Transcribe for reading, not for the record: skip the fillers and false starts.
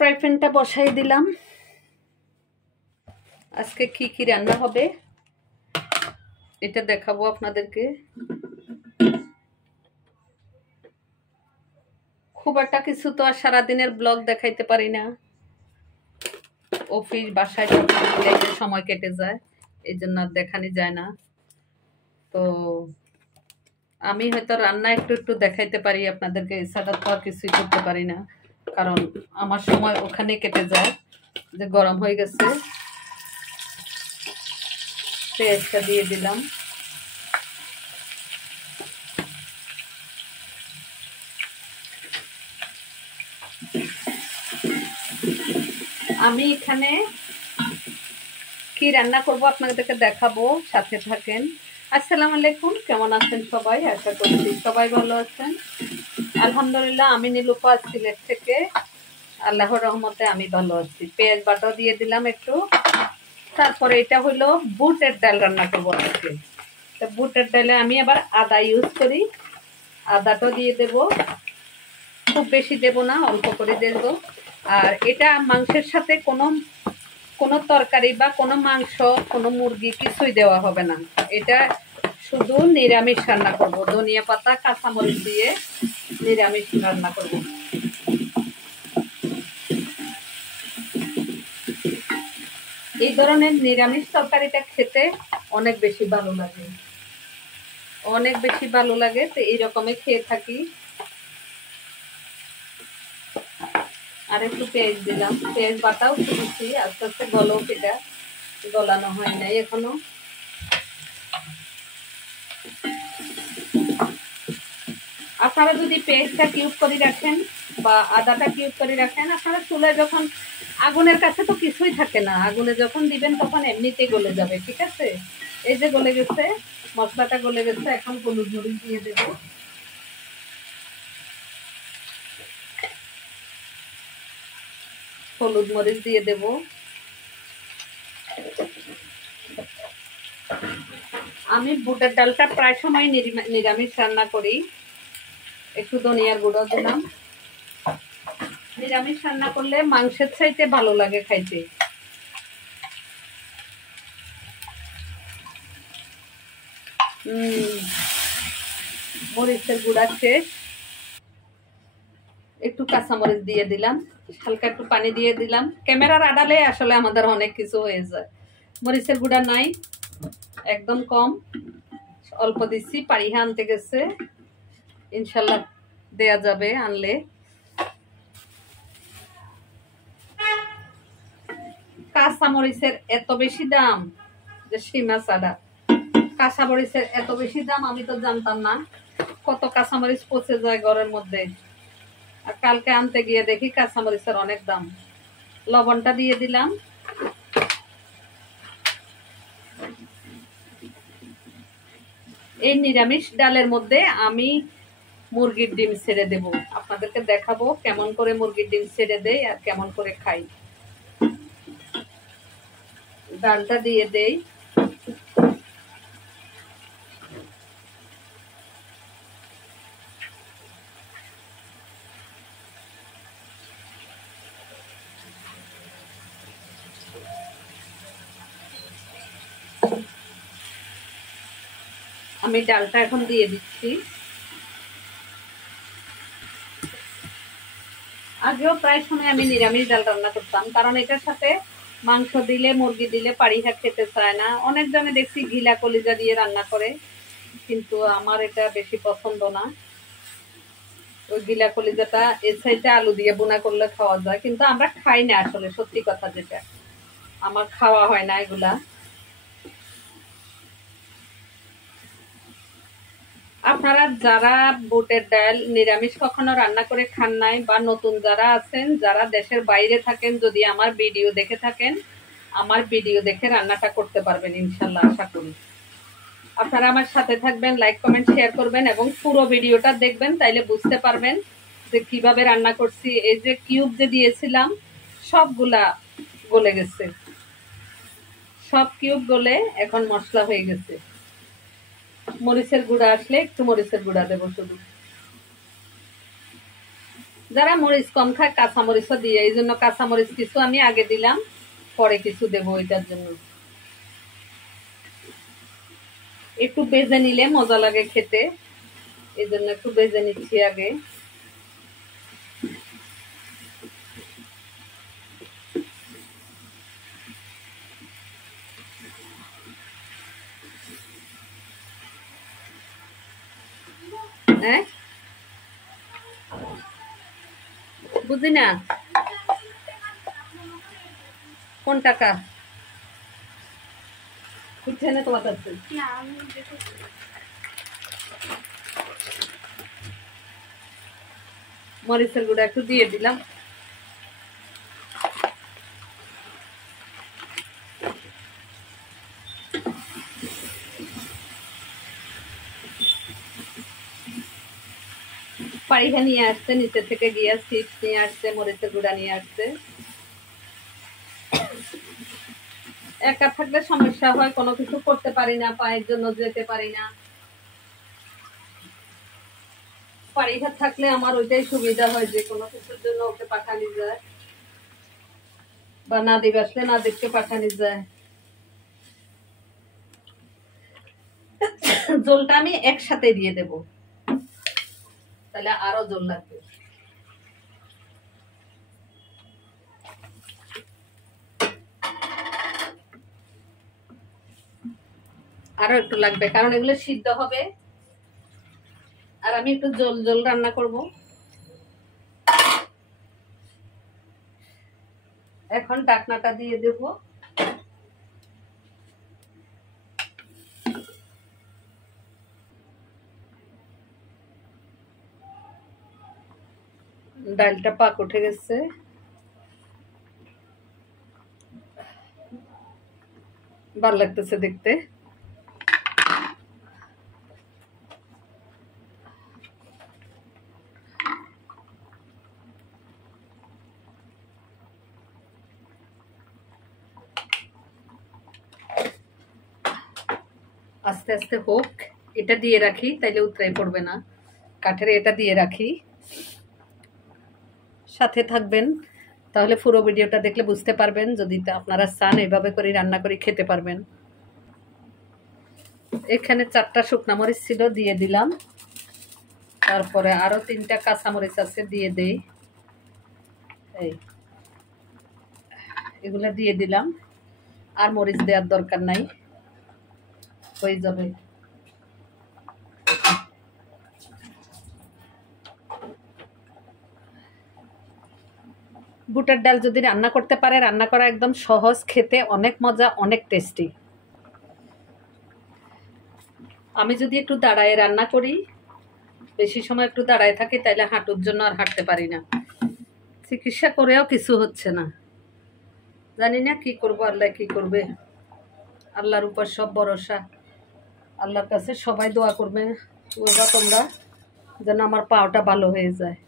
Fry প্যানটা বসাই দিলাম। আজকে কি কি রান্না হবে এটা দেখাবো আপনাদেরকে। খুব একটা কিছু তো আর সারাদিনের ব্লগ দেখাইতে পারি না, অফিস বাসায় সময় কেটে যায়, এই জন্য আর দেখানি যায় না। তো আমি হয়তো রান্না একটু একটু দেখাইতে পারি আপনাদেরকে, এছাড়া তো আর কিছুই করতে পারি না, কারণ আমার সময় ওখানে কেটে যায়। যে গরম হয়ে গেছে, পেঁয়াজটা দিয়ে দিলাম। আমি এখানে কি রান্না করব আপনাদেরকে দেখাবো, সাথে থাকেন। আসসালামু আলাইকুম, কেমন আছেন সবাই? আশা করছি সবাই ভালো আছেন। আলহামদুলিল্লাহ, আমি নীলুফা সিলেট থেকে, আল্লাহর রহমতে আমি ভালো আছি। পেঁয়াজ বাটা দিয়ে দিলাম একটু। তারপরে এটা হলো বুটের ডাল রান্না করবো আজকে। বুটের ডালে আমি আবার আদা ইউজ করি, আদাটা দিয়ে দেব, খুব বেশি দেব না, অল্প করে দেব। আর এটা মাংসের সাথে কোনো তরকারি বা কোনো মাংস, কোনো মুরগি কিছুই দেওয়া হবে না। এটা শুধু নিরামিষ রান্না করব, ধনিয়া পাতা কাঁচামরিচ দিয়ে নিরামিষ রান্না করব। এই ধরনের নিরামিষ তরকারিটা খেতে অনেক বেশি ভালো লাগে, অনেক বেশি ভালো লাগে। তো এই রকমের খেয়ে থাকি। আর একটু পেঁয়াজ দিলাম, পেঁয়াজ বাটাও দিচ্ছি, আস্তে আস্তে গলক, এটা গলানো হয় নাই এখনো। আপনারা যদি পেঁয়াজটা কিউব করে রাখেন বা আদাটা কিউব করে রাখেন, আপনারা চুলায় যখন আগুনের কাছে তো কিছুই থাকে না, আগুনে যখন দিবেন তখন এমনিতেই গলে যাবে। ঠিক আছে, এই যে গলে গেছে, মশলাটা গলে গেছে। এখন হলুদ মরিচ দিয়ে দেব, হলুদ মরিচ দিয়ে দেব। আমি বুটের ডালটা প্রায় সময় নিরামিষ রান্না করি। একটু ধনিয়ার গুঁড়ো দিলাম। নিরামিষ রান্না করলে মাংসের চাইতে ভালো লাগে খাইতে। মরিচের গুঁড়া শেষ, একটু কাঁচামরিচ দিয়ে দিলাম, হালকা একটু পানি দিয়ে দিলাম। ক্যামেরার আড়ালে আসলে আমাদের অনেক কিছু হয়ে যায়। মরিচের গুঁড়া নাই, একদম কম, অল্প দিচ্ছি। পারিহা আনতে গেছে, ইনশাল্লাহ দেয়া যাবে আনলে। কাঁচামরিচের এত বেশি দাম যে সীমা ছাড়া। কাঁচামরিচের এত বেশি দাম আমি তো জানতাম না। কত কাঁচামরিচ পচে যায় ঘরের মধ্যে। আর কালকে আনতে গিয়ে দেখি কাঁচামরিচের অনেক দাম। লবণটা দিয়ে দিলাম। এই নিরামিষ ডালের মধ্যে আমি মুরগির ডিম ছেড়ে দেব, আপনাদেরকে দেখাবো কেমন করে মুরগির ডিম ছেড়ে দেই আর কেমন করে খাই। ডালটা দিয়ে দেই। আমি ডালটা এখন দিয়ে দিচ্ছি। আগেও প্রায় সময় আমি নিরামিষ ডাল রান্না করতাম, কারণ এটার সাথে মাংস দিলে, মুরগি দিলে পারিহা খেতে চায় না। অনেক জনে দেখছি ঘিলা কলিজা দিয়ে রান্না করে, কিন্তু আমার এটা বেশি পছন্দ না। ওই গিলা কলিজাটা এর সাইডে আলু দিয়ে বোনা করলে খাওয়া যায়, কিন্তু আমরা খাই না আসলে, সত্যি কথা যেটা, আমার খাওয়া হয় না এগুলা। আপনারা যারা বুটের ডাল নিরামিষ কখনো রান্না করে খান নাই, বা নতুন যারা আছেন, যারা দেশের বাইরে থাকেন, যদি আমার ভিডিও দেখে থাকেন, আমার ভিডিও দেখে রান্নাটা করতে পারবেন ইনশাল্লাহ, আশা করি। আপনারা আমার সাথে থাকবেন, লাইক কমেন্ট শেয়ার করবেন এবং পুরো ভিডিওটা দেখবেন, তাইলে বুঝতে পারবেন যে কিভাবে রান্না করছি। এই যে কিউব যে দিয়েছিলাম, সবগুলা গলে গেছে, সব কিউব গলে এখন মশলা হয়ে গেছে। মরিচের গুঁড়া আসলে একটু মরিচের গুঁড়া দেবো শুধু। যারা মরিচ কম খায় কাঁচা মরিচও দিয়ে, এই জন্য কাঁচা মরিচ কিছু আমি আগে দিলাম, পরে কিছু দেবো ওইটার জন্য। একটু বেজে নিলে মজা লাগে খেতে, এই জন্য একটু বেজে নিচ্ছি আগে। হ্যাঁ বুঝি না কোন টাকা না তোমার কাছে? মরিচের গুঁড়া একটু দিয়ে দিলাম। পারিহা নিয়ে আসছে নিচে থেকে গিয়া, চিপস নিয়ে আসছে, মরিচের গুঁড়া নিয়ে আসছে। একা থাকলে সমস্যা হয়, কোনো কিছু করতে পারি না, পায়ের জন্য যেতে পারি না। পারিহা থাকলে আমার ওইটাই সুবিধা হয়, যে কোনো কিছুর জন্য ওকে পাঠানো যায়, বা নাদিব আসলে নাদিবকে পাঠানো যায়। জলটা আমি একসাথে দিয়ে দেব, তাহলে আরো জল লাগবে। আরো একটু লাগবে, কারণ এগুলো সিদ্ধ হবে, আর আমি একটু জল জল রান্না করব। এখন ঢাকনাটা দিয়ে দেব। ডালটা পাক উঠে গেছে, ভালো লাগতেছে দেখতে। আস্তে আস্তে হোক, এটা দিয়ে রাখি, তাইলে উতরাই পড়বে না। কাঠের এটা দিয়ে রাখি, সাথে থাকবেন, তাহলে পুরো ভিডিওটা দেখলে বুঝতে পারবেন। যদি আপনারা চান এভাবে করে রান্না করে খেতে পারবেন। এখানে 4টা শুকনা মরিচ ছিল, দিয়ে দিলাম। তারপরে আরো 3টা কাঁচা মরিচ আছে, দিয়ে দেই। এই এগুলা দিয়ে দিলাম, আর মরিচ দেওয়ার দরকার নাই, হয়ে যাবে। বুটের ডাল যদি রান্না করতে পারে, রান্না করা একদম সহজ, খেতে অনেক মজা, অনেক টেস্টি। আমি যদি একটু দাঁড়ায় রান্না করি, বেশি সময় একটু দাঁড়ায় থাকি, তাইলে হাঁটুর জন্য আর হাঁটতে পারি না। চিকিৎসা করেও কিছু হচ্ছে না, জানি না কি করব, আল্লাহ কি করবে। আল্লাহর উপর সব ভরসা। আল্লাহর কাছে সবাই দোয়া করবে তোমরা, যেন আমার পাওটা ভালো হয়ে যায়।